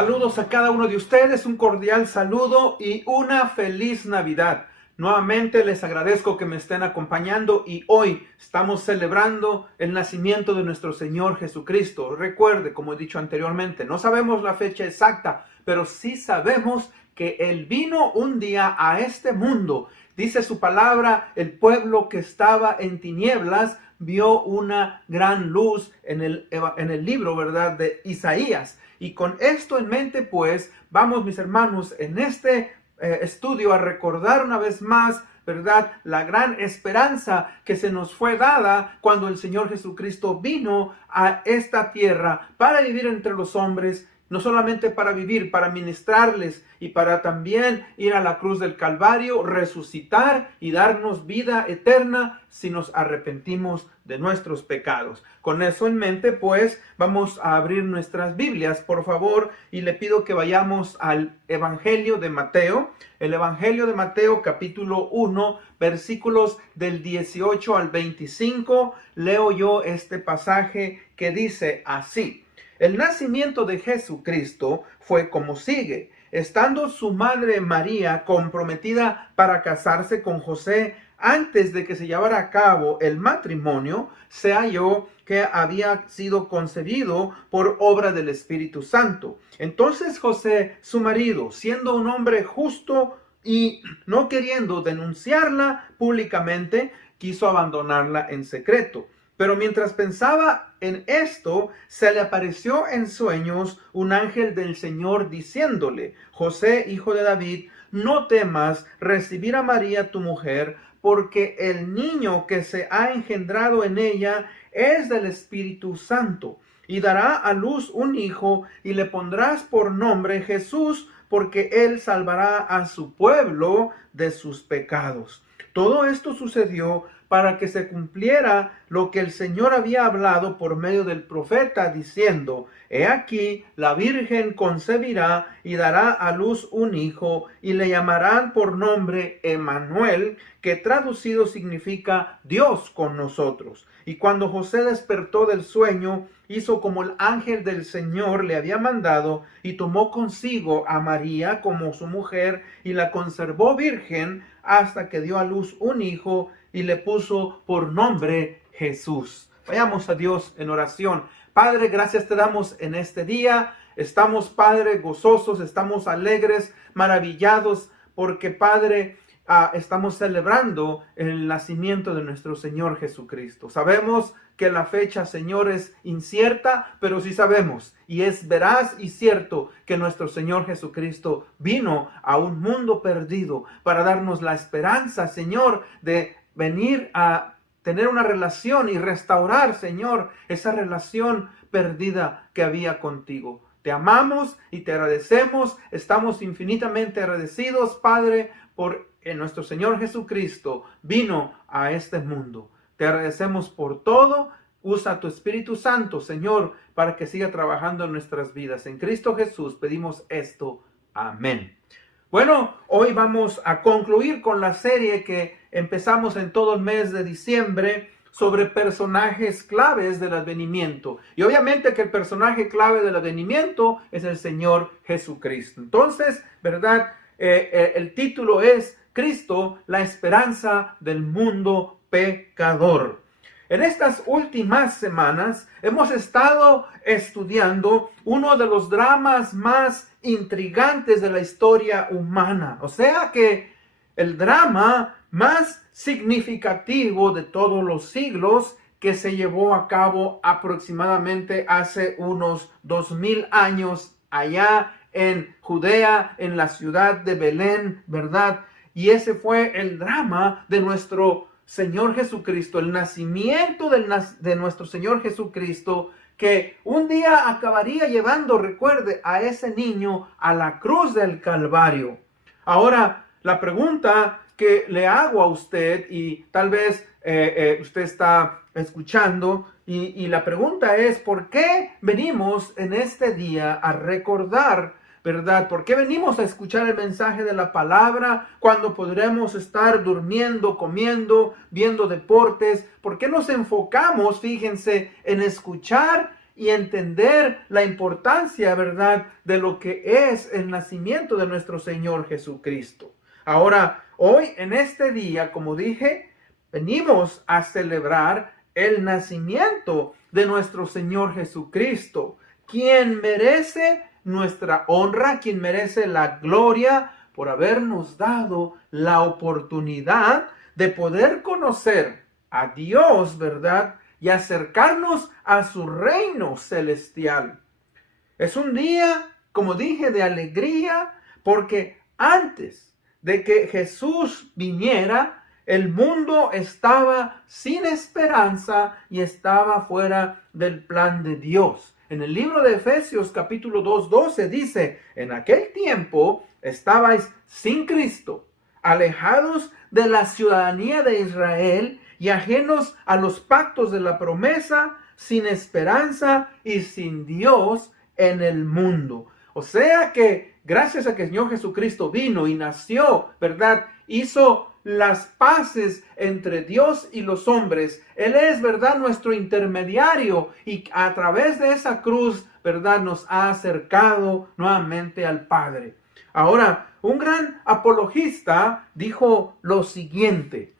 Saludos a cada uno de ustedes, un cordial saludo y una feliz Navidad. Nuevamente les agradezco que me estén acompañando y hoy estamos celebrando el nacimiento de nuestro Señor Jesucristo. Recuerde, como he dicho anteriormente, no sabemos la fecha exacta, pero sí sabemos que Él vino un día a este mundo. Dice su palabra, el pueblo que estaba en tinieblas vio una gran luz en el libro, ¿verdad?, de Isaías. Y con esto en mente, pues, vamos, mis hermanos, en este estudio a recordar una vez más, ¿verdad?, la gran esperanza que se nos fue dada cuando el Señor Jesucristo vino a esta tierra para vivir entre los hombres. No solamente para vivir, para ministrarles y para también ir a la cruz del Calvario, resucitar y darnos vida eterna si nos arrepentimos de nuestros pecados. Con eso en mente, pues, vamos a abrir nuestras Biblias, por favor, y le pido que vayamos al Evangelio de Mateo. El Evangelio de Mateo, capítulo 1, versículos del 18 al 25. Leo yo este pasaje que dice así. El nacimiento de Jesucristo fue como sigue. Estando su madre María comprometida para casarse con José, antes de que se llevara a cabo el matrimonio, se halló que había sido concebido por obra del Espíritu Santo. Entonces José, su marido, siendo un hombre justo y no queriendo denunciarla públicamente, quiso abandonarla en secreto. Pero mientras pensaba en esto, se le apareció en sueños un ángel del Señor diciéndole: José, hijo de David, no temas recibir a María tu mujer, porque el niño que se ha engendrado en ella es del Espíritu Santo, y dará a luz un hijo, y le pondrás por nombre Jesús, porque él salvará a su pueblo de sus pecados. Todo esto sucedió para que se cumpliera lo que el Señor había hablado por medio del profeta, diciendo: He aquí, la Virgen concebirá y dará a luz un hijo, y le llamarán por nombre Emmanuel, que traducido significa Dios con nosotros. Y cuando José despertó del sueño, hizo como el ángel del Señor le había mandado, y tomó consigo a María como su mujer, y la conservó virgen hasta que dio a luz un hijo, y le puso por nombre Jesús. Vayamos a Dios en oración. Padre, gracias te damos en este día. Estamos, Padre, gozosos, estamos alegres, maravillados, porque, Padre, estamos celebrando el nacimiento de nuestro Señor Jesucristo. Sabemos que la fecha, Señor, es incierta, pero sí sabemos y es veraz y cierto que nuestro Señor Jesucristo vino a un mundo perdido para darnos la esperanza, Señor, de venir a tener una relación y restaurar, Señor, esa relación perdida que había contigo. Te amamos y te agradecemos. Estamos infinitamente agradecidos, Padre, por nuestro Señor Jesucristo vino a este mundo. Te agradecemos por todo. Usa tu Espíritu Santo, Señor, para que siga trabajando en nuestras vidas. En Cristo Jesús pedimos esto. Amén. Bueno, hoy vamos a concluir con la serie que empezamos en todo el mes de diciembre sobre personajes claves del advenimiento. Y obviamente que el personaje clave del advenimiento es el Señor Jesucristo. Entonces, ¿verdad? El título es Cristo, la esperanza del mundo pecador. En estas últimas semanas hemos estado estudiando uno de los dramas más intrigantes de la historia humana. O sea que el drama más significativo de todos los siglos, que se llevó a cabo aproximadamente hace unos 2000 años allá en Judea, en la ciudad de Belén, ¿verdad? Y ese fue el drama de nuestro Señor Jesucristo, el nacimiento de nuestro Señor Jesucristo, que un día acabaría llevando, recuerde, a ese niño a la cruz del Calvario. Ahora, la pregunta que le hago a usted, y tal vez usted está escuchando, y la pregunta es: ¿por qué venimos en este día a recordar, ¿verdad? ¿Por qué venimos a escuchar el mensaje de la palabra cuando podremos estar durmiendo, comiendo, viendo deportes? ¿Por qué nos enfocamos, fíjense, en escuchar y entender la importancia, ¿verdad?, de lo que es el nacimiento de nuestro Señor Jesucristo. Ahora, hoy en este día, como dije, venimos a celebrar el nacimiento de nuestro Señor Jesucristo, quien merece nuestra honra, quien merece la gloria por habernos dado la oportunidad de poder conocer a Dios, ¿verdad?, y acercarnos a su reino celestial. Es un día, como dije, de alegría, porque antes de que Jesús viniera, el mundo estaba sin esperanza y estaba fuera del plan de Dios. En el libro de Efesios capítulo 2:12 dice, en aquel tiempo estabais sin Cristo, alejados de la ciudadanía de Israel y ajenos a los pactos de la promesa, sin esperanza y sin Dios en el mundo. O sea que gracias a que el Señor Jesucristo vino y nació, ¿verdad?, hizo las paces entre Dios y los hombres. Él es, ¿verdad?, nuestro intermediario, y a través de esa cruz, ¿verdad?, nos ha acercado nuevamente al Padre. Ahora, un gran apologista dijo lo siguiente: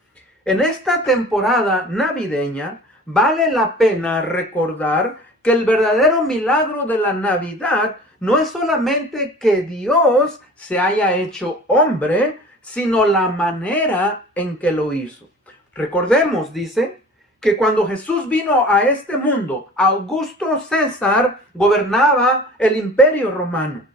en esta temporada navideña vale la pena recordar que el verdadero milagro de la Navidad no es solamente que Dios se haya hecho hombre, sino la manera en que lo hizo. Recordemos, dice, que cuando Jesús vino a este mundo, Augusto César gobernaba el Imperio Romano.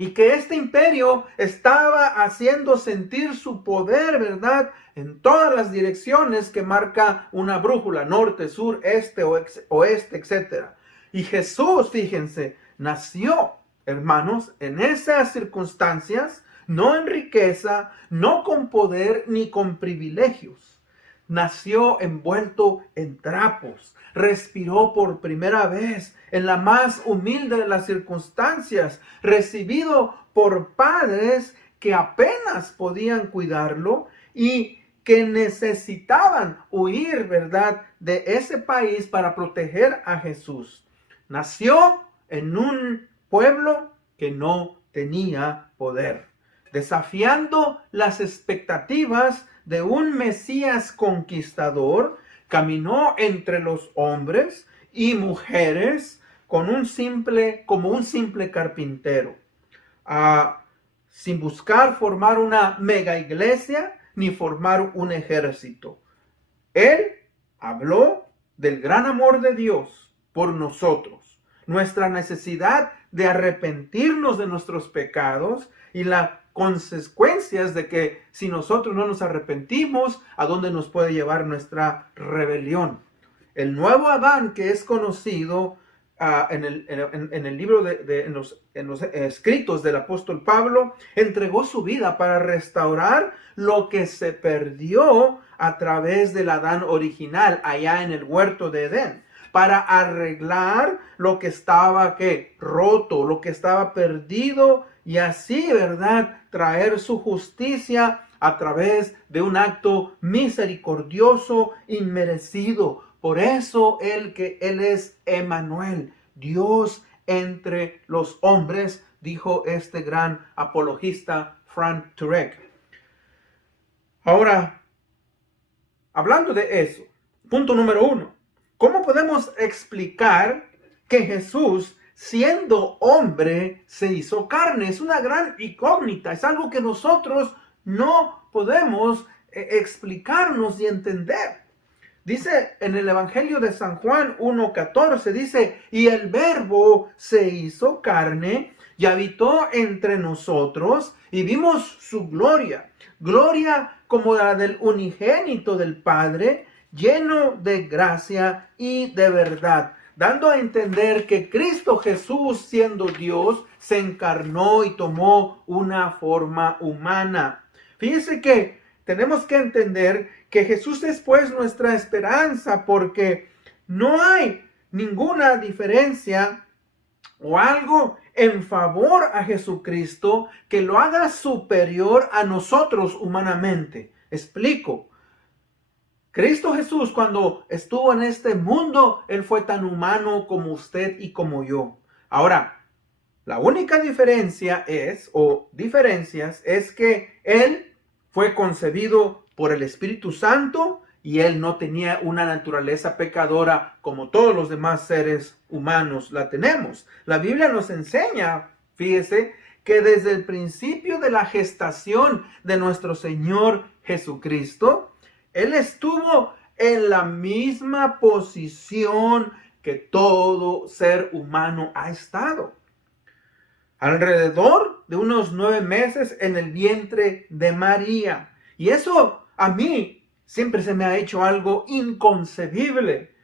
Y que este imperio estaba haciendo sentir su poder, ¿verdad?, en todas las direcciones que marca una brújula: norte, sur, este, oeste, etc. Y Jesús, fíjense, nació, hermanos, en esas circunstancias, no en riqueza, no con poder, ni con privilegios. Nació envuelto en trapos, respiró por primera vez en la más humilde de las circunstancias, recibido por padres que apenas podían cuidarlo y que necesitaban huir, ¿verdad?, de ese país para proteger a Jesús. Nació en un pueblo que no tenía poder, desafiando las expectativas de un Mesías conquistador. Caminó entre los hombres y mujeres como un simple carpintero, sin buscar formar una mega iglesia ni formar un ejército. Él habló del gran amor de Dios por nosotros, nuestra necesidad de arrepentirnos de nuestros pecados y las consecuencias de que si nosotros no nos arrepentimos, a dónde nos puede llevar nuestra rebelión. El nuevo Adán, que es conocido en el libro en los escritos del apóstol Pablo, entregó su vida para restaurar lo que se perdió a través del Adán original allá en el huerto de Edén, para arreglar lo que estaba roto, lo que estaba perdido, y así, ¿verdad?, traer su justicia a través de un acto misericordioso, inmerecido. Por eso Él es Emmanuel, Dios entre los hombres, dijo este gran apologista Frank Turek. Ahora, hablando de eso, punto número 1. ¿Cómo podemos explicar que Jesús, siendo hombre, se hizo carne? Es una gran incógnita, es algo que nosotros no podemos explicarnos y entender. Dice en el Evangelio de San Juan 1:14, dice, y el Verbo se hizo carne y habitó entre nosotros y vimos su gloria, gloria como la del unigénito del Padre, lleno de gracia y de verdad, dando a entender que Cristo Jesús, siendo Dios, se encarnó y tomó una forma humana. Fíjense que tenemos que entender que Jesús es pues nuestra esperanza, porque no hay ninguna diferencia o algo en favor a Jesucristo que lo haga superior a nosotros humanamente. Explico. Cristo Jesús, cuando estuvo en este mundo, Él fue tan humano como usted y como yo. Ahora, la única diferencia es que Él fue concebido por el Espíritu Santo y Él no tenía una naturaleza pecadora como todos los demás seres humanos la tenemos. La Biblia nos enseña, fíjese, que desde el principio de la gestación de nuestro Señor Jesucristo, Él estuvo en la misma posición que todo ser humano ha estado. Alrededor de unos 9 meses en el vientre de María. Y eso a mí siempre se me ha hecho algo inconcebible.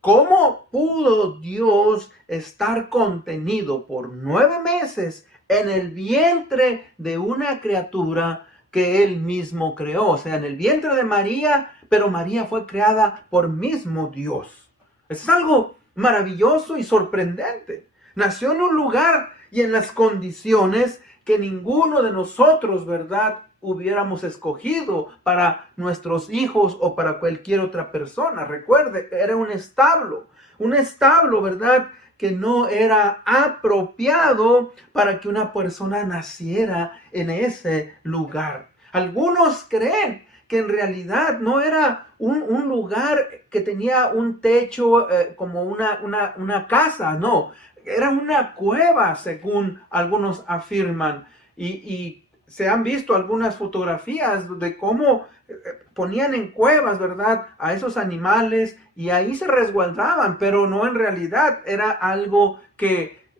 ¿Cómo pudo Dios estar contenido por 9 meses en el vientre de una criatura que Él mismo creó? O sea, en el vientre de María, pero María fue creada por mismo Dios. Es algo maravilloso y sorprendente. Nació en un lugar y en las condiciones que ninguno de nosotros, ¿verdad?, hubiéramos escogido para nuestros hijos o para cualquier otra persona. Recuerde, era un establo, ¿verdad?, que no era apropiado para que una persona naciera en ese lugar. Algunos creen que en realidad no era un lugar que tenía un techo como una casa, no. Era una cueva, según algunos afirman. Y se han visto algunas fotografías de cómo ponían en cuevas, ¿verdad?, a esos animales y ahí se resguardaban, pero no, en realidad era algo que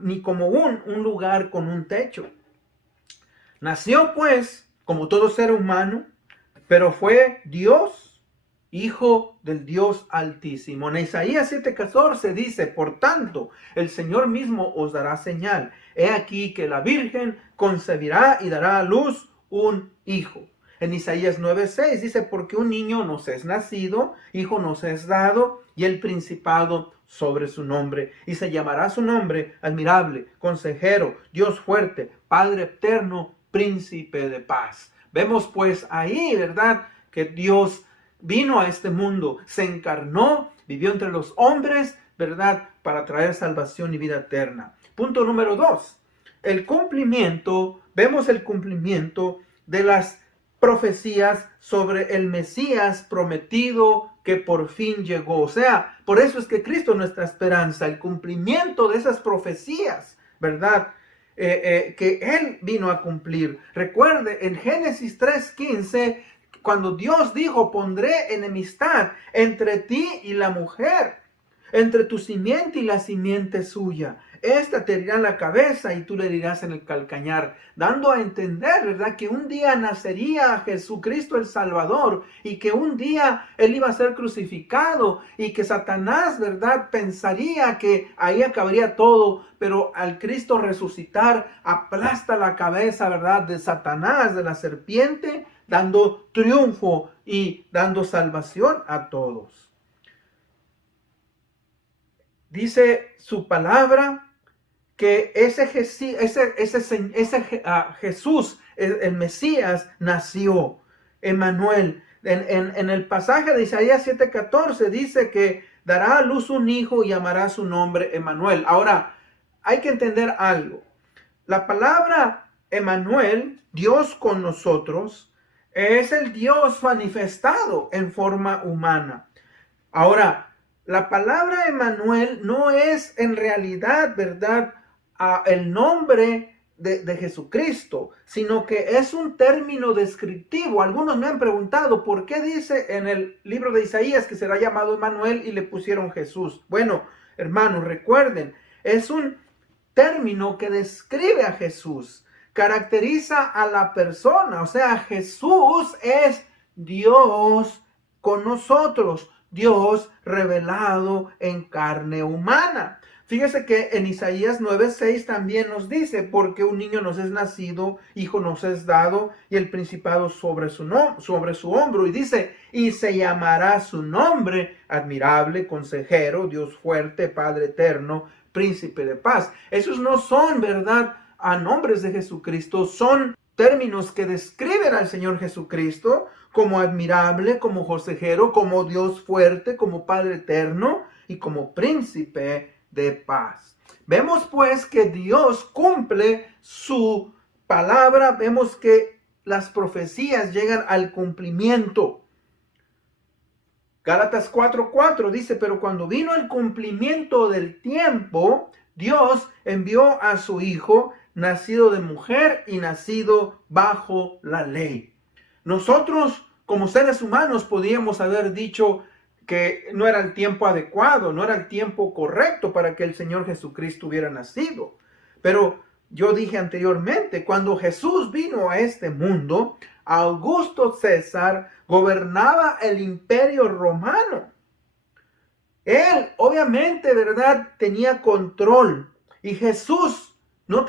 ni como un lugar con un techo. Nació pues como todo ser humano, pero fue Dios, Hijo del Dios Altísimo. En Isaías 7:14 dice: por tanto, el Señor mismo os dará señal. He aquí que la Virgen concebirá y dará a luz un hijo. En Isaías 9:6 dice: porque un niño nos es nacido, hijo nos es dado, y el principado sobre su nombre. Y se llamará su nombre admirable, consejero, Dios fuerte, Padre eterno, príncipe de paz. Vemos pues ahí, ¿verdad?, que Dios vino a este mundo, se encarnó, vivió entre los hombres, ¿verdad?, para traer salvación y vida eterna. Punto número 2. Vemos el cumplimiento de las profecías sobre el Mesías prometido que por fin llegó. O sea, por eso es que Cristo es nuestra esperanza, el cumplimiento de esas profecías, ¿verdad?, que Él vino a cumplir. Recuerde, en Génesis 3:15, cuando Dios dijo: pondré enemistad entre ti y la mujer, entre tu simiente y la simiente suya. Esta te herirá en la cabeza y tú le herirás en el calcañar, dando a entender, ¿verdad?, que un día nacería Jesucristo el Salvador y que un día Él iba a ser crucificado y que Satanás, ¿verdad?, pensaría que ahí acabaría todo, pero al Cristo resucitar aplasta la cabeza, ¿verdad?, de Satanás, de la serpiente, dando triunfo y dando salvación a todos. Dice su palabra que ese Jesús, el Mesías, nació, Emmanuel. En el pasaje de Isaías 7:14 dice que dará a luz un hijo y llamará su nombre Emmanuel. Ahora, hay que entender algo. La palabra Emmanuel, Dios con nosotros, es el Dios manifestado en forma humana. Ahora, la palabra Emmanuel no es en realidad, ¿verdad?, el nombre de Jesucristo, sino que es un término descriptivo. Algunos me han preguntado por qué dice en el libro de Isaías que será llamado Emmanuel y le pusieron Jesús. Bueno, hermanos, recuerden, es un término que describe a Jesús, caracteriza a la persona. O sea, Jesús es Dios con nosotros, Dios revelado en carne humana. Fíjese que en Isaías 9:6 también nos dice: porque un niño nos es nacido, hijo nos es dado, y el principado sobre su hombro. Y dice: y se llamará su nombre admirable, consejero, Dios fuerte, Padre eterno, príncipe de paz. Esos no son, ¿verdad?, a nombres de Jesucristo, son términos que describen al Señor Jesucristo como admirable, como consejero, como Dios fuerte, como Padre eterno y como príncipe de paz. Vemos pues que Dios cumple su palabra, vemos que las profecías llegan al cumplimiento. Gálatas 4:4 dice, pero cuando vino el cumplimiento del tiempo, Dios envió a su Hijo, nacido de mujer y nacido bajo la ley. Nosotros, como seres humanos, podíamos haber dicho que no era el tiempo adecuado, no era el tiempo correcto para que el Señor Jesucristo hubiera nacido. Pero yo dije anteriormente, cuando Jesús vino a este mundo, Augusto César gobernaba el imperio romano. Él, obviamente, ¿verdad?, tenía control. Y Jesús no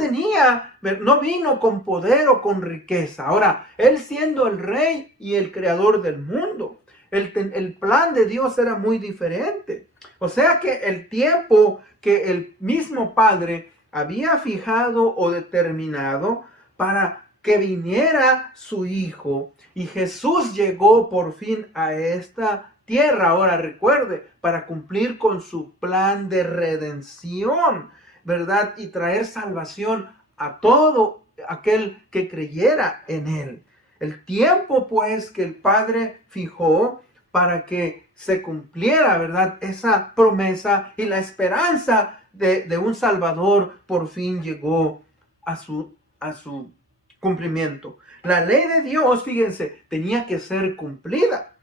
vino con poder o con riqueza. Ahora, él siendo el rey y el creador del mundo, el plan de Dios era muy diferente. O sea que el tiempo que el mismo Padre había fijado o determinado para que viniera su Hijo, y Jesús llegó por fin a esta tierra, ahora recuerde, para cumplir con su plan de redención, ¿verdad? Y traer salvación a todo aquel que creyera en él. El tiempo, pues, que el Padre fijó para que se cumpliera, ¿verdad?, esa promesa, y la esperanza de un Salvador por fin llegó a su cumplimiento. La ley de Dios, fíjense, tenía que ser cumplida.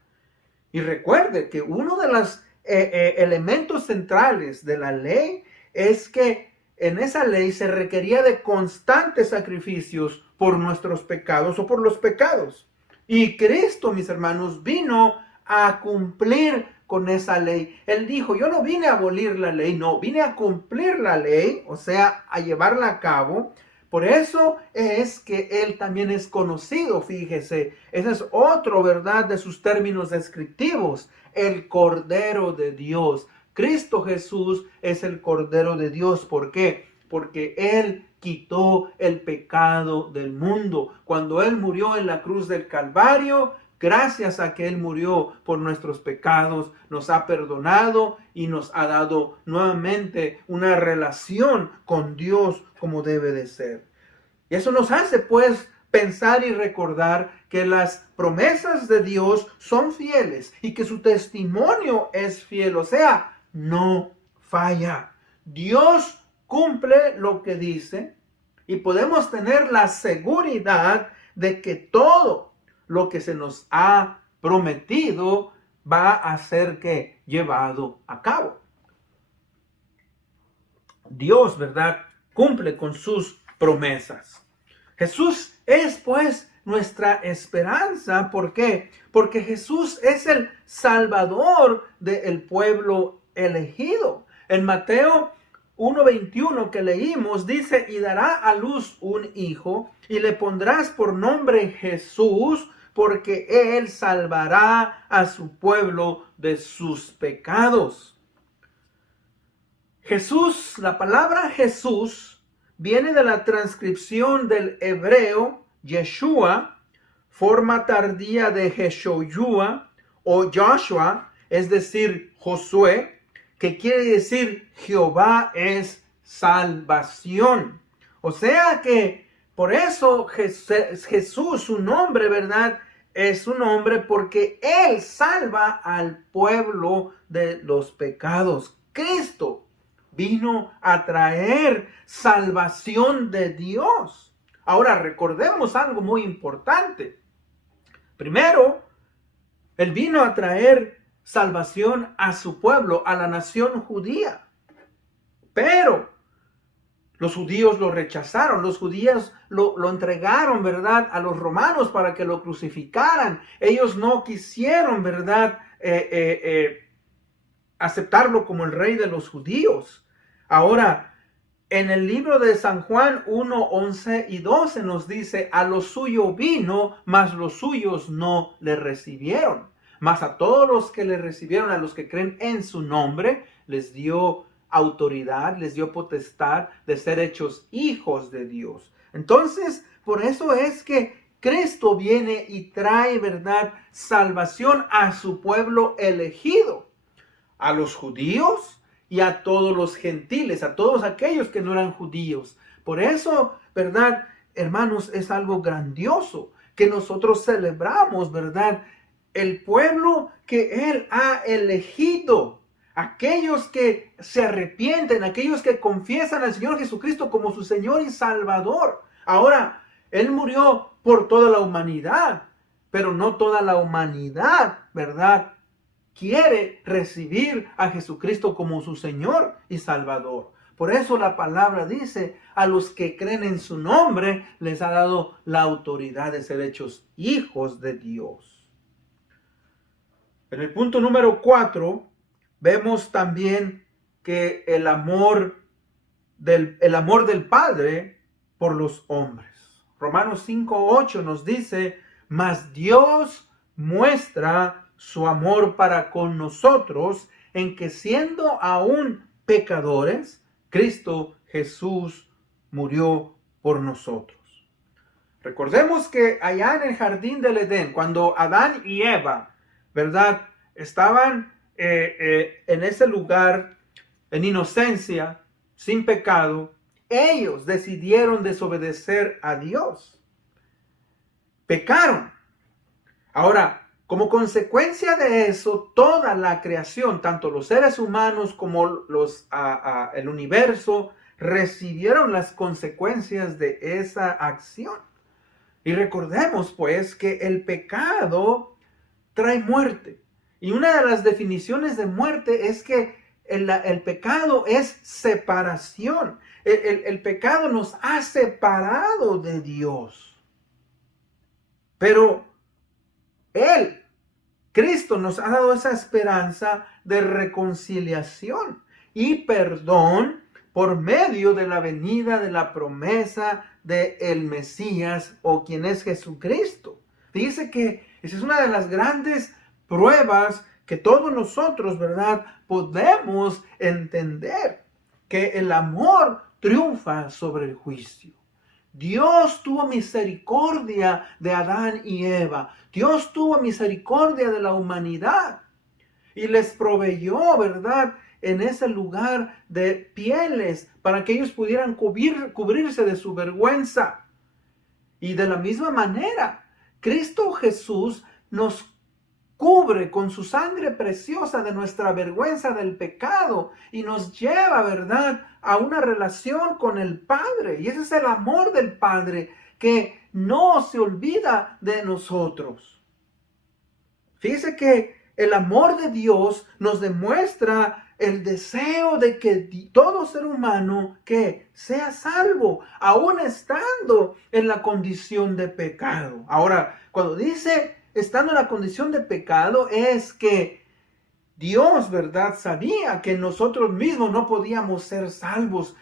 Y recuerde que uno de los elementos centrales de la ley es que en esa ley se requería de constantes sacrificios por nuestros pecados o por los pecados. Y Cristo, mis hermanos, vino a cumplir con esa ley. Él dijo, yo no vine a abolir la ley, no, vine a cumplir la ley, o sea, a llevarla a cabo. Por eso es que él también es conocido, fíjese, ese es otro, ¿verdad?, de sus términos descriptivos, el Cordero de Dios. Cristo Jesús es el Cordero de Dios. ¿Por qué? Porque él quitó el pecado del mundo. Cuando él murió en la cruz del Calvario, gracias a que él murió por nuestros pecados, nos ha perdonado y nos ha dado nuevamente una relación con Dios como debe de ser. Y eso nos hace, pues, pensar y recordar que las promesas de Dios son fieles y que su testimonio es fiel, o sea, no falla. Dios cumple lo que dice y podemos tener la seguridad de que todo lo que se nos ha prometido va a ser llevado a cabo. Dios, ¿verdad?, cumple con sus promesas. Jesús es, pues, nuestra esperanza. ¿Por qué? Porque Jesús es el Salvador del pueblo elegido. En Mateo 1:21 que leímos dice, y dará a luz un hijo, y le pondrás por nombre Jesús, porque él salvará a su pueblo de sus pecados. Jesús, la palabra Jesús, viene de la transcripción del hebreo Yeshua, forma tardía de Jeshoyua o Joshua, es decir, Josué, que quiere decir Jehová es salvación. O sea que por eso Jesús, su nombre, ¿verdad?, es un nombre porque él salva al pueblo de los pecados. Cristo vino a traer salvación de Dios. Ahora recordemos algo muy importante. Primero, él vino a traer salvación a su pueblo, a la nación judía. Pero los judíos lo rechazaron, los judíos lo entregaron, ¿verdad?, a los romanos para que lo crucificaran. Ellos no quisieron, ¿verdad?, aceptarlo como el rey de los judíos. Ahora, en el libro de San Juan 1:11 y 12 nos dice, a lo suyo vino, mas los suyos no le recibieron. Mas a todos los que le recibieron, a los que creen en su nombre, les dio autoridad, les dio potestad de ser hechos hijos de Dios. Entonces, Por eso es que Cristo viene y trae, ¿verdad?, salvación a su pueblo elegido, a los judíos y a todos los gentiles, a todos aquellos que no eran judíos. Por eso, ¿verdad?, hermanos, es algo grandioso que nosotros celebramos, ¿verdad?, el pueblo que Él ha elegido, aquellos que se arrepienten, aquellos que confiesan al Señor Jesucristo como su Señor y Salvador. Ahora, Él murió por toda la humanidad, pero no toda la humanidad, ¿verdad?, quiere recibir a Jesucristo como su Señor y Salvador. Por eso la palabra dice, a los que creen en su nombre, les ha dado la autoridad de ser hechos hijos de Dios. En el punto número 4, vemos también que el amor del Padre por los hombres. Romanos 5:8 nos dice, mas Dios muestra su amor para con nosotros en que siendo aún pecadores, Cristo Jesús murió por nosotros. Recordemos que allá en el jardín del Edén, cuando Adán y Eva, ¿verdad?, estaban en ese lugar en inocencia, sin pecado, ellos decidieron desobedecer a Dios. Pecaron. Ahora, como consecuencia de eso, toda la creación, tanto los seres humanos como el universo, recibieron las consecuencias de esa acción. Y recordemos, pues, que el pecado trae muerte. Y una de las definiciones de muerte es que el pecado es separación. El pecado nos ha separado de Dios. Pero Cristo nos ha dado esa esperanza de reconciliación y perdón por medio de la venida de la promesa del Mesías, o quien es Jesucristo. Dice que esa es una de las grandes pruebas que todos nosotros, ¿verdad?, podemos entender, que el amor triunfa sobre el juicio. Dios tuvo misericordia de Adán y Eva. Dios tuvo misericordia de la humanidad y les proveyó, ¿verdad?, en ese lugar de pieles para que ellos pudieran cubrirse de su vergüenza. Y de la misma manera, Cristo Jesús nos cubre con su sangre preciosa de nuestra vergüenza del pecado y nos lleva, ¿verdad?, a una relación con el Padre. Y ese es el amor del Padre, que no se olvida de nosotros. Fíjese que el amor de Dios nos demuestra el deseo de que todo ser humano que sea salvo, aún estando en la condición de pecado. Ahora, cuando dice estando en la condición de pecado, es que Dios, ¿verdad?, sabía que nosotros mismos no podíamos ser salvos.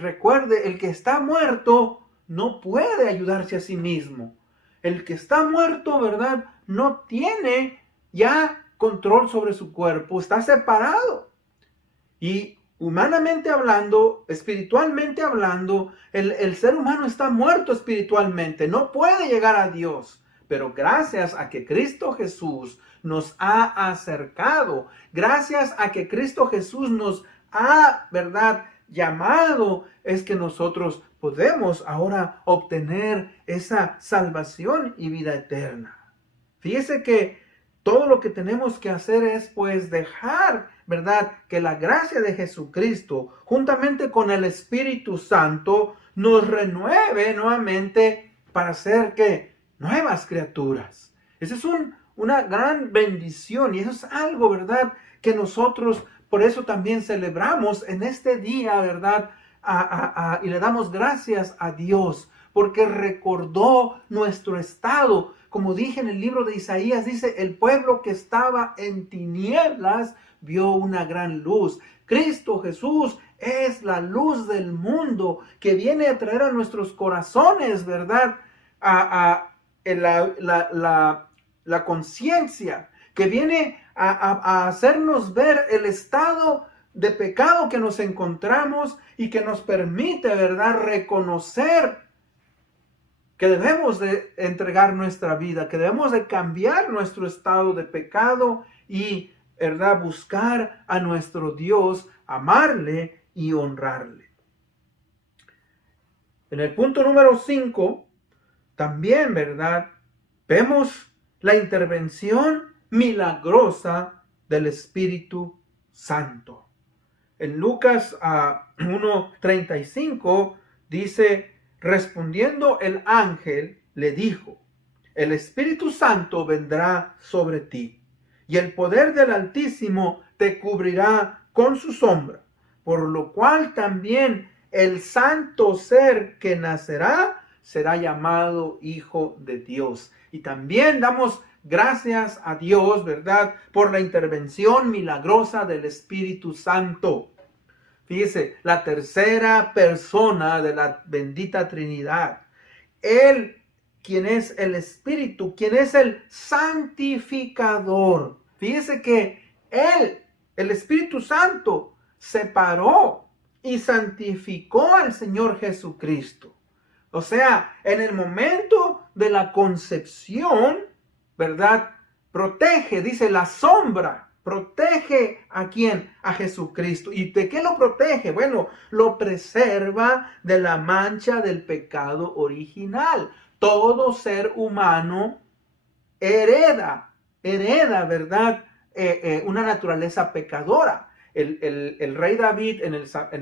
Recuerde, el que está muerto no puede ayudarse a sí mismo. El que está muerto, ¿verdad?, no tiene ya control sobre su cuerpo, está separado. Y humanamente hablando, espiritualmente hablando, el ser humano está muerto espiritualmente, no puede llegar a Dios. Pero gracias a que Cristo Jesús nos ha acercado, gracias a que Cristo Jesús nos ha, ¿verdad?, llamado, es que nosotros podemos ahora obtener esa salvación y vida eterna. Fíjese que todo lo que tenemos que hacer es, pues, dejar, ¿verdad?, que la gracia de Jesucristo, juntamente con el Espíritu Santo, nos renueve nuevamente para ser, ¿qué?, nuevas criaturas. Esa es una gran bendición, y eso es algo, ¿verdad?, que nosotros por eso también celebramos en este día, ¿verdad?, y le damos gracias a Dios, porque recordó nuestro estado. Como dije en el libro de Isaías, dice, el pueblo que estaba en tinieblas vio una gran luz. Cristo Jesús es la luz del mundo que viene a traer a nuestros corazones, ¿verdad?, la conciencia, que viene a hacernos ver el estado de pecado que nos encontramos y que nos permite, ¿verdad?, reconocer que debemos de entregar nuestra vida, que debemos de cambiar nuestro estado de pecado y, ¿verdad?, buscar a nuestro Dios, amarle y honrarle. En el punto número 5, también, ¿verdad?, vemos la intervención milagrosa del Espíritu Santo. En Lucas 1:35 dice: respondiendo el ángel le dijo: el Espíritu Santo vendrá sobre ti, y el poder del Altísimo te cubrirá con su sombra, por lo cual también el santo ser que nacerá será llamado Hijo de Dios. Y también damos gracias a Dios, ¿verdad?, por la intervención milagrosa del Espíritu Santo. Fíjese, la tercera persona de la bendita Trinidad. Él, quien es el Espíritu, quien es el santificador. Fíjese que Él, el Espíritu Santo, separó y santificó al Señor Jesucristo. O sea, en el momento de la concepción, ¿verdad?, protege, dice, la sombra. ¿Protege a quién? A Jesucristo. ¿Y de qué lo protege? Bueno, lo preserva de la mancha del pecado original. Todo ser humano hereda, ¿verdad?, una naturaleza pecadora. El rey David en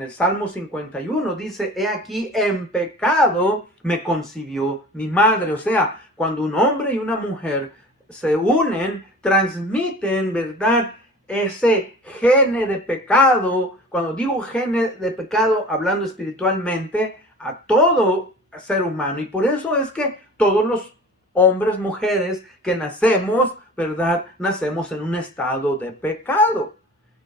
el Salmo 51 dice: he aquí, en pecado me concibió mi madre. O sea, cuando un hombre y una mujer se unen, transmiten, ¿verdad?, ese gene de pecado. Cuando digo gene de pecado, hablando espiritualmente, a todo ser humano. Y por eso es que todos los hombres, mujeres que nacemos, ¿verdad?, nacemos en un estado de pecado.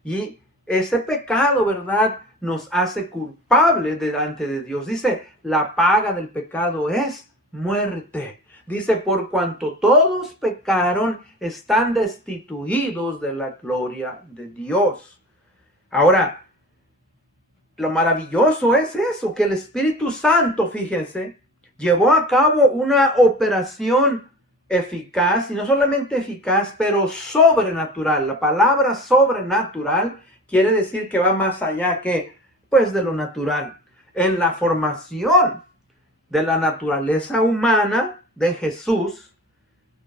Y ese pecado, ¿verdad?, nos hace culpables delante de Dios. Dice, la paga del pecado es muerte. Dice, por cuanto todos pecaron, están destituidos de la gloria de Dios. Ahora, lo maravilloso es eso, que el Espíritu Santo, fíjense, llevó a cabo una operación eficaz, y no solamente eficaz, pero sobrenatural. La palabra sobrenatural quiere decir que va más allá que, pues, de lo natural. En la formación de la naturaleza humana de Jesús,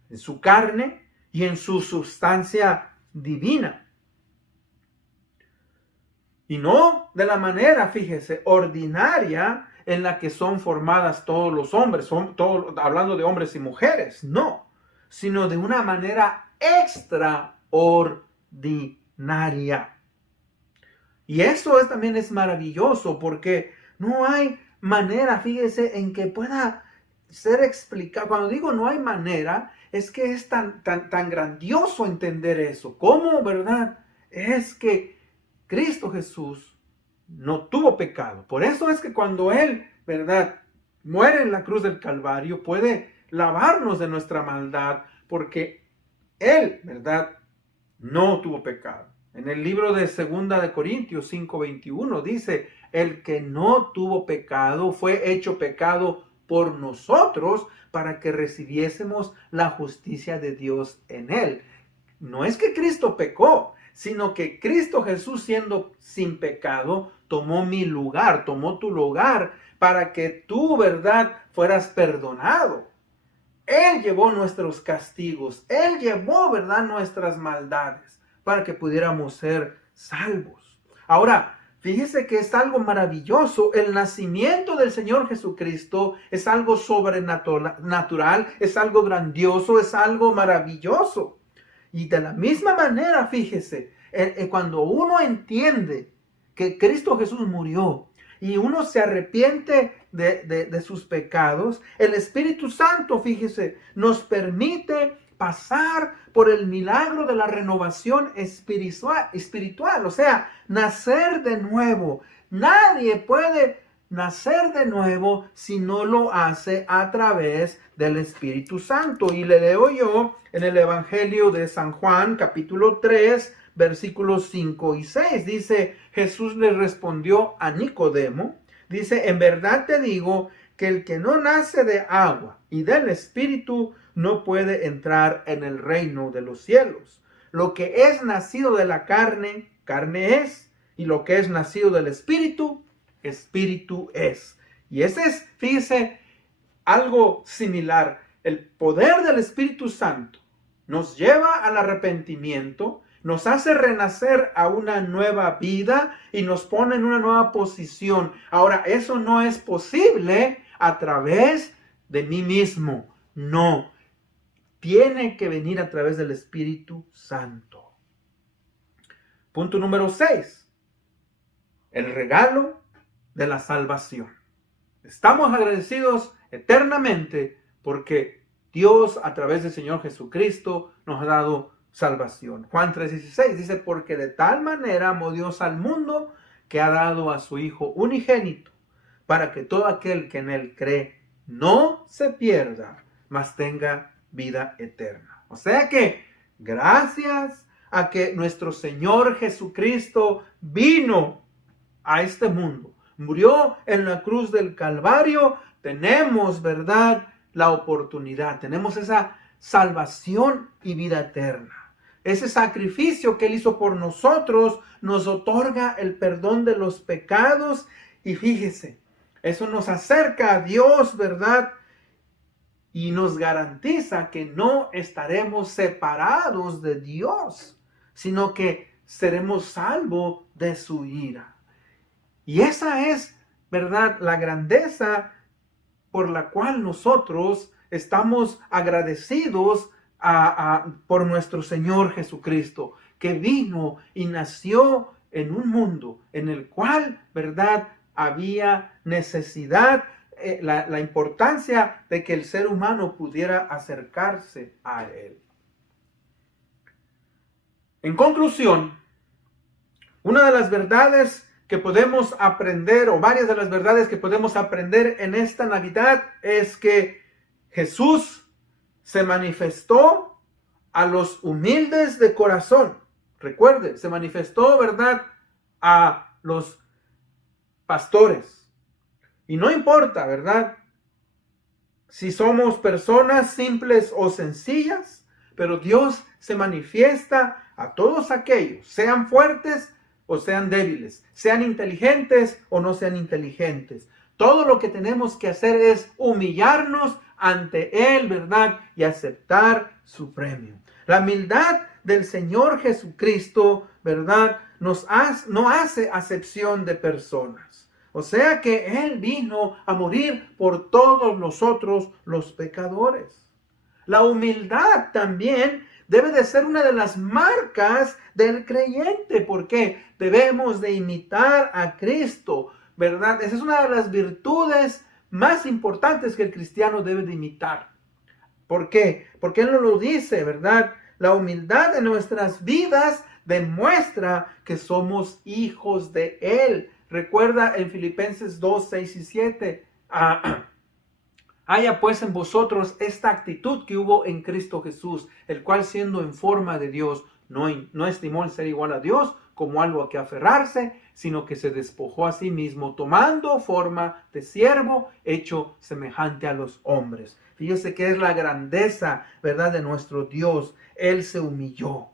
en su carne y en su sustancia divina. Y no de la manera, fíjese, ordinaria en la que son formadas todos los hombres, hablando de hombres y mujeres, no, sino de una manera extraordinaria. Y eso también es maravilloso, porque no hay manera, fíjese, en que pueda ser explicado. Cuando digo no hay manera, es que es tan grandioso entender eso. ¿Cómo, verdad? Es que Cristo Jesús no tuvo pecado. Por eso es que cuando Él, ¿verdad?, muere en la cruz del Calvario, puede lavarnos de nuestra maldad, porque Él, ¿verdad?, no tuvo pecado. En el libro de 2 de Corintios 5:21 dice: el que no tuvo pecado fue hecho pecado por nosotros para que recibiésemos la justicia de Dios en Él. No es que Cristo pecó, sino que Cristo Jesús, siendo sin pecado, tomó mi lugar, tomó tu lugar, para que tú, ¿verdad?, fueras perdonado. Él llevó nuestros castigos, Él llevó, ¿verdad?, nuestras maldades, para que pudiéramos ser salvos. Ahora, fíjese que es algo maravilloso. El nacimiento del Señor Jesucristo es algo sobrenatural, es algo grandioso, es algo maravilloso. Y de la misma manera, fíjese, cuando uno entiende que Cristo Jesús murió y uno se arrepiente de sus pecados, el Espíritu Santo, fíjese, nos permite pasar por el milagro de la renovación espiritual, o sea, nacer de nuevo. Nadie puede nacer de nuevo si no lo hace a través del Espíritu Santo. Y le leo yo en el Evangelio de San Juan, capítulo 3, versículos 5 y 6. Dice, Jesús le respondió a Nicodemo, dice, en verdad te digo que el que no nace de agua y del Espíritu no puede entrar en el reino de los cielos. Lo que es nacido de la carne, carne es, y lo que es nacido del Espíritu, Espíritu es. Y ese es, fíjese, algo similar. El poder del Espíritu Santo nos lleva al arrepentimiento, nos hace renacer a una nueva vida y nos pone en una nueva posición. Ahora, eso no es posible a través de mí mismo. No. Tiene que venir a través del Espíritu Santo. Punto número 6. El regalo de la salvación. Estamos agradecidos eternamente porque Dios a través del Señor Jesucristo nos ha dado salvación. Juan 3:16 dice, porque de tal manera amó Dios al mundo que ha dado a su Hijo unigénito, para que todo aquel que en él cree no se pierda, mas tenga vida eterna. O sea que gracias a que nuestro Señor Jesucristo vino a este mundo, murió en la cruz del Calvario, tenemos, ¿verdad?, la oportunidad, tenemos esa salvación y vida eterna. Ese sacrificio que Él hizo por nosotros nos otorga el perdón de los pecados y fíjese, eso nos acerca a Dios, ¿verdad? Y nos garantiza que no estaremos separados de Dios, sino que seremos salvos de su ira. Y esa es, ¿verdad?, la grandeza por la cual nosotros estamos agradecidos por nuestro Señor Jesucristo, que vino y nació en un mundo en el cual, ¿verdad?, había necesidad, la importancia de que el ser humano pudiera acercarse a Él. En conclusión, una de las verdades que podemos aprender, o varias de las verdades que podemos aprender en esta Navidad, es que Jesús se manifestó a los humildes de corazón. Recuerde, se manifestó, ¿verdad?, a los pastores. Y no importa, ¿verdad?, si somos personas simples o sencillas, pero Dios se manifiesta a todos aquellos, sean fuertes o sean débiles, sean inteligentes o no sean inteligentes. Todo lo que tenemos que hacer es humillarnos ante Él, ¿verdad?, y aceptar su premio. La humildad del Señor Jesucristo, ¿verdad?, no hace acepción de personas. O sea que Él vino a morir por todos nosotros los pecadores. La humildad también debe de ser una de las marcas del creyente, porque debemos de imitar a Cristo, ¿verdad? Esa es una de las virtudes más importantes que el cristiano debe de imitar. ¿Por qué? Porque Él nos lo dice, ¿verdad? La humildad de nuestras vidas demuestra que somos hijos de Él. Recuerda en Filipenses 2, 6 y 7, haya pues en vosotros esta actitud que hubo en Cristo Jesús, el cual siendo en forma de Dios, no estimó el ser igual a Dios como algo a que aferrarse, sino que se despojó a sí mismo, tomando forma de siervo, hecho semejante a los hombres. Fíjese que es la grandeza, ¿verdad?, de nuestro Dios. Él se humilló.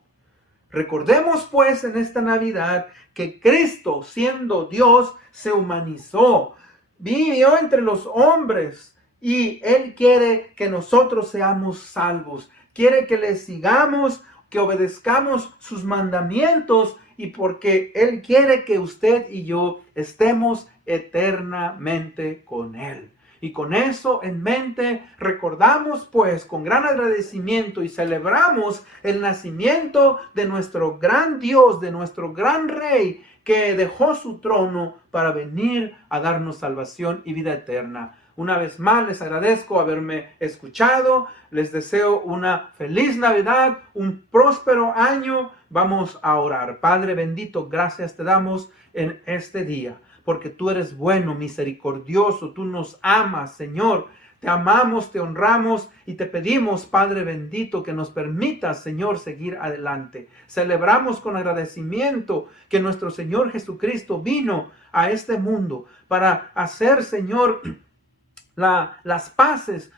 Recordemos pues en esta Navidad que Cristo, siendo Dios, se humanizó, vivió entre los hombres y Él quiere que nosotros seamos salvos. Quiere que le sigamos, que obedezcamos sus mandamientos y porque Él quiere que usted y yo estemos eternamente con Él. Y con eso en mente, recordamos pues con gran agradecimiento y celebramos el nacimiento de nuestro gran Dios, de nuestro gran Rey, que dejó su trono para venir a darnos salvación y vida eterna. Una vez más les agradezco haberme escuchado, les deseo una feliz Navidad, un próspero año. Vamos a orar. Padre bendito, gracias te damos en este día, porque tú eres bueno, misericordioso, tú nos amas, Señor. Te amamos, te honramos y te pedimos, Padre bendito, que nos permitas, Señor, seguir adelante. Celebramos con agradecimiento que nuestro Señor Jesucristo vino a este mundo para hacer, Señor, las paces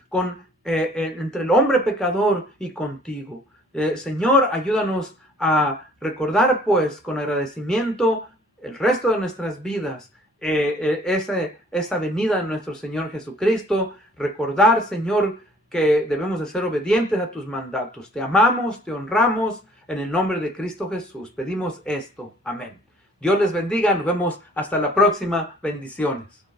entre el hombre pecador y contigo. Señor, ayúdanos a recordar pues con agradecimiento el resto de nuestras vidas esa venida de nuestro Señor Jesucristo. Recordar, Señor, que debemos de ser obedientes a tus mandatos. Te amamos, te honramos, en el nombre de Cristo Jesús. Pedimos esto. Amén. Dios les bendiga. Nos vemos hasta la próxima. Bendiciones.